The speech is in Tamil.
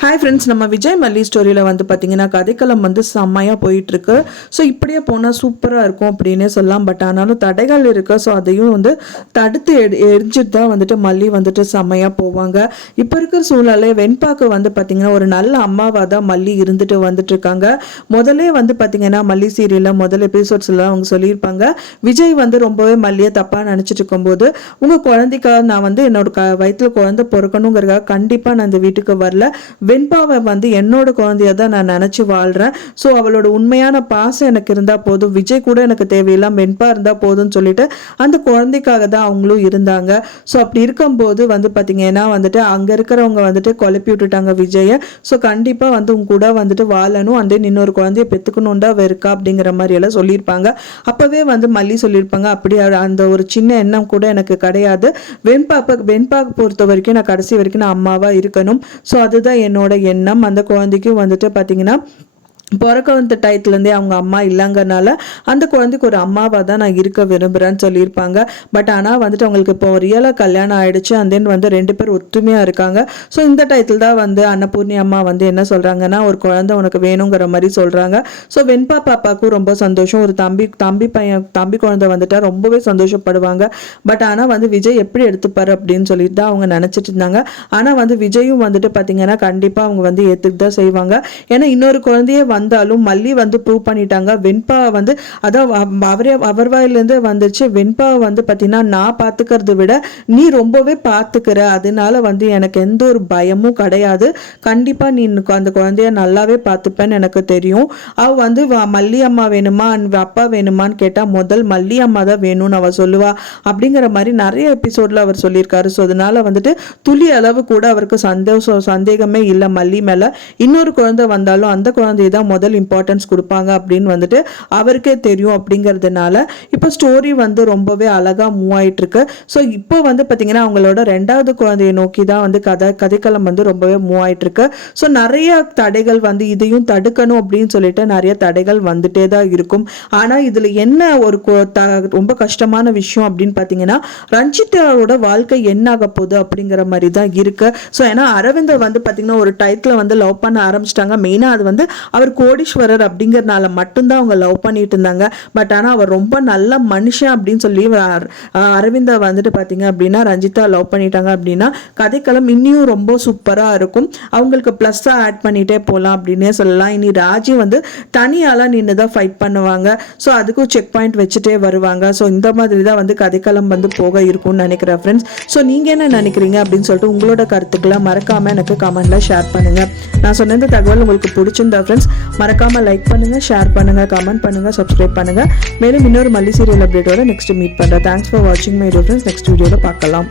ஹாய் ஃப்ரெண்ட்ஸ், நம்ம விஜய் மல்லி ஸ்டோரியில் வந்து பார்த்தீங்கன்னா கதைக்களம் வந்து செம்மையாக போயிட்டுருக்கு. ஸோ இப்படியே போனால் சூப்பராக இருக்கும் அப்படின்னே சொல்லலாம். பட் ஆனாலும் தடைகள் இருக்குது. ஸோ அதையும் வந்து தடுத்து எரிஞ்சிட்டு தான் வந்துட்டு மல்லி வந்துட்டு செம்மையாக போவாங்க. இப்போ இருக்கிற சூழ்நிலை வெண்பாக்கு வந்து பார்த்தீங்கன்னா ஒரு நல்ல அம்மாவாக தான் மல்லி இருந்துட்டு வந்துட்டு இருக்காங்க. முதலே வந்து பார்த்தீங்கன்னா மல்லி சீரியலில் முதல் எபிசோட்ஸ்லாம் அவங்க சொல்லியிருப்பாங்க, விஜய் வந்து ரொம்பவே மல்லியை தப்பாக நினச்சிட்டு இருக்கும்போது, உங்கள் குழந்தைக்காக நான் வந்து என்னோட வயிற்றுல குழந்தை பிறக்கணுங்கிறதுக்காக கண்டிப்பாக நான் இந்த வீட்டுக்கு வரல, வெண்பாவை வந்து என்னோட குழந்தைய தான் நான் நினச்சி வாழ்கிறேன். ஸோ அவளோட உண்மையான பாசம் எனக்கு இருந்தால் போதும், விஜய் கூட எனக்கு தேவையில்லாம், வெண்பா இருந்தால் போதும்னு சொல்லிட்டு அந்த குழந்தைக்காக தான் அவங்களும் இருந்தாங்க. ஸோ அப்படி இருக்கும்போது வந்து பார்த்தீங்கன்னா வந்துட்டு அங்கே இருக்கிறவங்க வந்துட்டு குழப்பி விட்டுட்டாங்க விஜயை. ஸோ கண்டிப்பாக வந்து உங்க கூட வந்துட்டு வாழணும், அந்த இன்னொரு குழந்தைய பெற்றுக்கணுண்டா இருக்கா அப்படிங்கிற மாதிரி எல்லாம் சொல்லியிருப்பாங்க. அப்போவே வந்து மல்லி சொல்லியிருப்பாங்க, அப்படி அந்த ஒரு சின்ன எண்ணம் கூட எனக்கு கிடையாது. வெண்பாக்கு பொறுத்த வரைக்கும் நான் கடைசி வரைக்கும் நான் அம்மாவாக இருக்கணும். ஸோ அதுதான் என்னோட எண்ணம். அந்த குழந்தைக்கும் வந்துட்டு பார்த்தீங்கன்னா பிறக்க வந்த டயத்துலேருந்தே அவங்க அம்மா இல்லைங்கனால அந்த குழந்தைக்கு ஒரு அம்மாவாக தான் நான் இருக்க விரும்புகிறேன்னு சொல்லியிருப்பாங்க. பட் ஆனால் வந்துட்டு அவங்களுக்கு இப்போ ரியலாக கல்யாணம் ஆகிடுச்சு, அண்ட் தென் வந்து 2 பேர் ஒத்துமையாக இருக்காங்க. ஸோ இந்த டயத்தில் தான் வந்து அன்னபூர்ணி அம்மா வந்து என்ன சொல்கிறாங்கன்னா, ஒரு குழந்தை உனக்கு வேணுங்கிற மாதிரி சொல்கிறாங்க. ஸோ வெண்பா பாப்பாவுக்கும் ரொம்ப சந்தோஷம், ஒரு தம்பி குழந்தை வந்துட்டா ரொம்பவே சந்தோஷப்படுவாங்க. பட் ஆனால் வந்து விஜய் எப்படி எடுத்துப்பாரு அப்படின்னு சொல்லிட்டு தான் அவங்க நினச்சிட்டு இருந்தாங்க. ஆனால் வந்து விஜயும் வந்துட்டு பார்த்தீங்கன்னா கண்டிப்பாக அவங்க வந்து ஏற்றுக்கு தான் செய்வாங்க. ஏன்னா இன்னொரு குழந்தைய வந்தாலும் மல்லி வந்து ப்ரூவ் பண்ணிட்டாங்க, வெண்பா வந்து அதான் அவர் வாயிலேருந்து வந்துச்சு, வெண்பா வந்து பார்த்தீங்கன்னா நான் பார்த்துக்கிறத விட நீ ரொம்பவே பார்த்துக்கிற, அதனால வந்து எனக்கு எந்த ஒரு பயமும் கிடையாது, கண்டிப்பாக நீ அந்த குழந்தைய நல்லாவே பார்த்துப்பேன்னு எனக்கு தெரியும். அவ வந்து மல்லி அம்மா வேணுமா அப்பா வேணுமான்னு கேட்டால் முதல் மல்லி அம்மா தான் வேணும்னு அவள் சொல்லுவா அப்படிங்கிற மாதிரி நிறைய எபிசோடில் அவர் சொல்லியிருக்காரு. ஸோ அதனால வந்துட்டு துளி அளவு கூட அவருக்கு சந்தேகமே இல்லை மல்லி மேலே. இன்னொரு குழந்தை வந்தாலும் அந்த குழந்தைய தான் முதல் இம்பார்ட்டன்ஸ் கொடுப்பாங்க அப்படின்னு வந்துட்டு அவருக்கே தெரியும். அப்படிங்கிறதுனால இப்போ ஸ்டோரி வந்து ரொம்பவே அழகாக மூவ் ஆயிட்டு இருக்கு. ஸோ இப்போ வந்து பார்த்தீங்கன்னா அவங்களோட 2வது குழந்தையை நோக்கி தான் வந்து கதைக்களம் வந்து ரொம்பவே மூவ் ஆயிட்டு இருக்கு. ஸோ நிறைய தடைகள் வந்து இதையும் தடுக்கணும் அப்படின்னு சொல்லிட்டு நிறைய தடைகள் வந்துட்டே தான் இருக்கும். ஆனால் இதில் என்ன ஒரு ரொம்ப கஷ்டமான விஷயம் அப்படின்னு பார்த்தீங்கன்னா, ரஞ்சிதாவோட வாழ்க்கை என்ன ஆக போகுது அப்படிங்கிற மாதிரி தான் இருக்கு. ஸோ ஏன்னா அரவிந்தர் வந்து பார்த்தீங்கன்னா ஒரு டைத்தில் வந்து லவ் பண்ண ஆரம்பிச்சிட்டாங்க. மெயினாக அது வந்து அவர் கோடீஸ்வரர் அப்படிங்கிறதுனால மட்டும்தான் அவங்க லவ் பண்ணிட்டு இருந்தாங்க. பட் ஆனால் அவர் ரொம்ப நல்ல மனுஷன் அப்படின்னு சொல்லி அரவிந்தா வந்துட்டு பார்த்தீங்க அப்படின்னா ரஞ்சிதா லவ் பண்ணிட்டாங்க அப்படின்னா கதைக்களம் இன்னும் ரொம்ப சூப்பராக இருக்கும். அவங்களுக்கு ப்ளஸ்ஸாக ஆட் பண்ணிகிட்டே போகலாம் அப்படின்னே சொல்லலாம். இனி ராஜி வந்து தனியாலாம் நின்று தான் ஃபைட் பண்ணுவாங்க. ஸோ அதுக்கும் செக் பாயிண்ட் வச்சுட்டே வருவாங்க. ஸோ இந்த மாதிரி தான் வந்து கதைக்களம் வந்து போக இருக்கும்னு நினைக்கிறேன் ஃப்ரெண்ட்ஸ். ஸோ நீங்கள் என்ன நினைக்கிறீங்க அப்படின்னு சொல்லிட்டு உங்களோட கருத்துக்களை மறக்காமல் எனக்கு கமெண்ட்ல ஷேர் பண்ணுங்கள். நான் சொன்ன இந்த தகவல் உங்களுக்கு பிடிச்சிருந்தா ஃப்ரெண்ட்ஸ் மறக்காம லைக் பண்ணுங்க, ஷேர் பண்ணுங்க, கமெண்ட் பண்ணுங்க, சப்ஸ்கிரைப் பண்ணுங்க. மேலும் இன்னொரு மல்லி சீரியல் அப்டேட்டோட நெக்ஸ்ட் மீட் பண்றேன். தேங்க்ஸ் ஃபார் வாட்சிங் மை டியர் ஃப்ரெண்ட்ஸ். நெக்ஸ்ட் வீடியோல பார்க்கலாம்.